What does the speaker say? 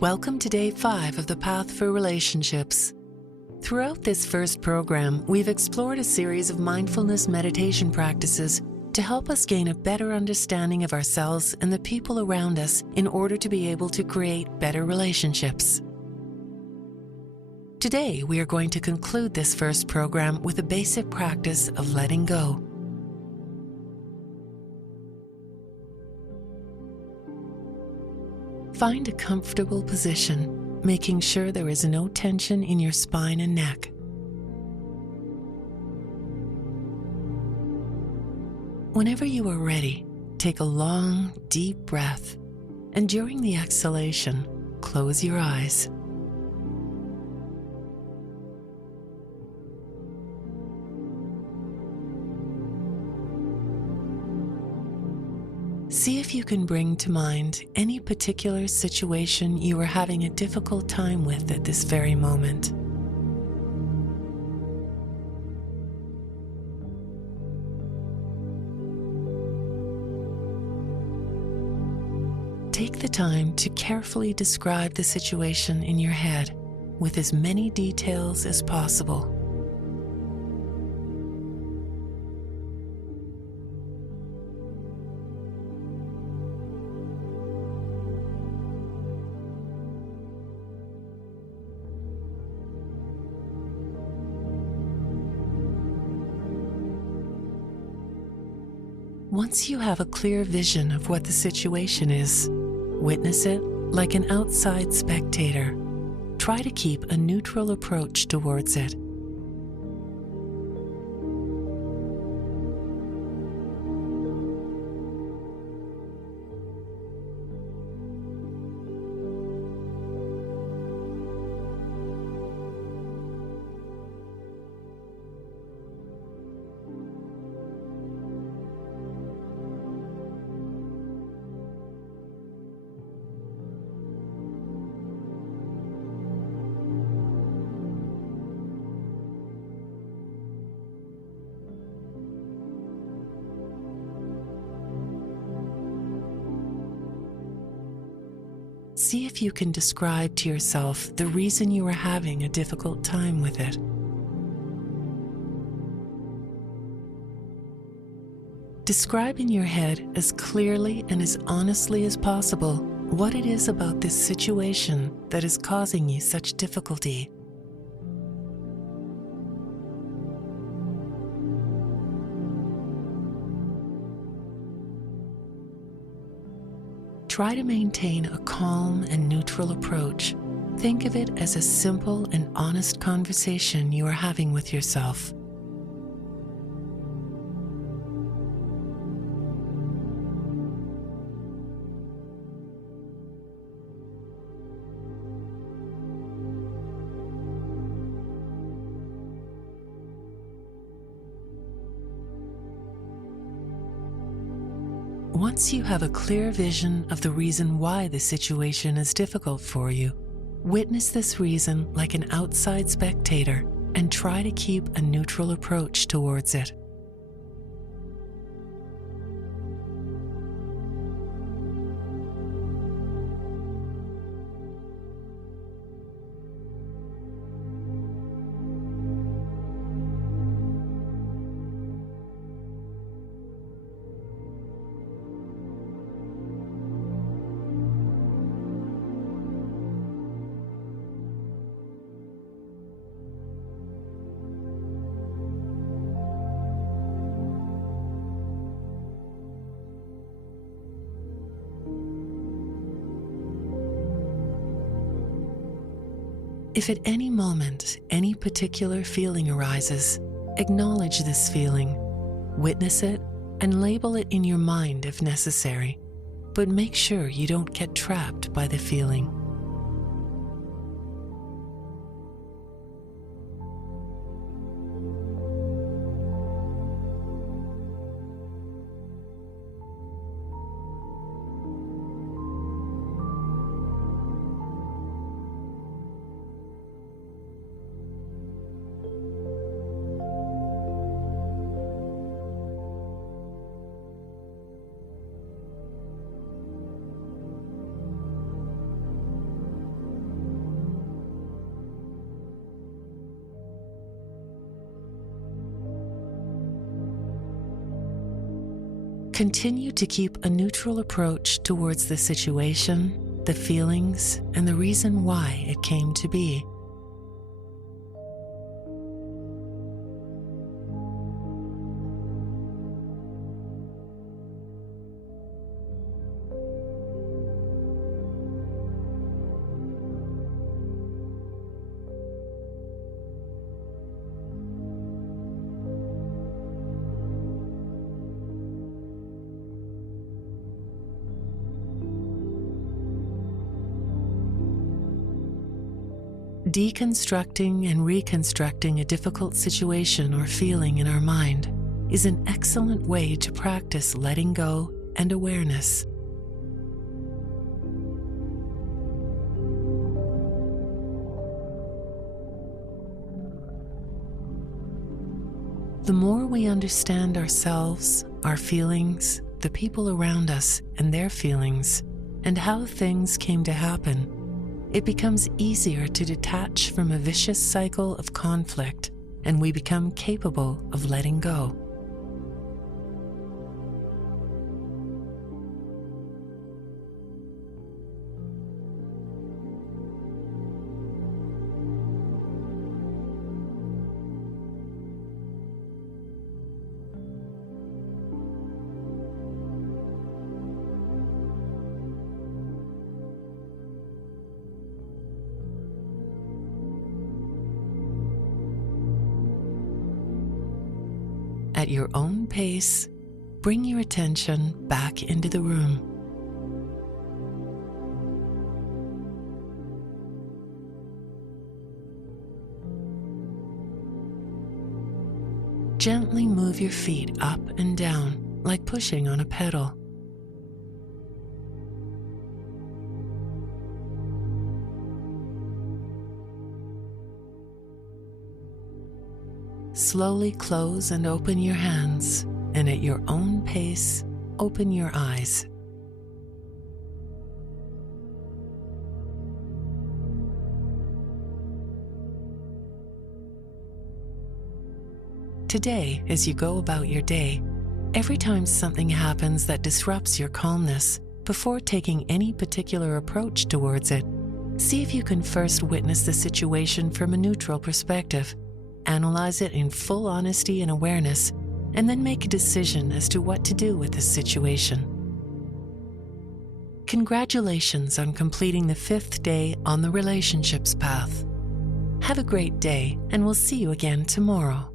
Welcome to Day 5 of the Path for Relationships. Throughout this first program, we've explored a series of mindfulness meditation practices to help us gain a better understanding of ourselves and the people around us in order to be able to create better relationships. Today, we are going to conclude this first program with a basic practice of letting go. Find a comfortable position, making sure there is no tension in your spine and neck. Whenever you are ready, take a long, deep breath, and during the exhalation, close your eyes. See if you can bring to mind any particular situation you are having a difficult time with at this very moment. Take the time to carefully describe the situation in your head with as many details as possible. Once you have a clear vision of what the situation is, witness it like an outside spectator. Try to keep a neutral approach towards it. See if you can describe to yourself the reason you are having a difficult time with it. Describe in your head as clearly and as honestly as possible what it is about this situation that is causing you such difficulty. Try to maintain a calm and neutral approach. Think of it as a simple and honest conversation you are having with yourself. Once you have a clear vision of the reason why the situation is difficult for you, witness this reason like an outside spectator and try to keep a neutral approach towards it. If at any moment any particular feeling arises, acknowledge this feeling, witness it, and label it in your mind if necessary, but make sure you don't get trapped by the feeling. Continue to keep a neutral approach towards the situation, the feelings, and the reason why it came to be. Deconstructing and reconstructing a difficult situation or feeling in our mind is an excellent way to practice letting go and awareness. The more we understand ourselves, our feelings, the people around us and their feelings, and how things came to happen, it becomes easier to detach from a vicious cycle of conflict, and we become capable of letting go. At your own pace, bring your attention back into the room. Gently move your feet up and down, like pushing on a pedal. Slowly close and open your hands, and at your own pace, open your eyes. Today, as you go about your day, every time something happens that disrupts your calmness, before taking any particular approach towards it, see if you can first witness the situation from a neutral perspective. Analyze it in full honesty and awareness, and then make a decision as to what to do with this situation. Congratulations on completing the 5th day on the relationships path. Have a great day, and we'll see you again tomorrow.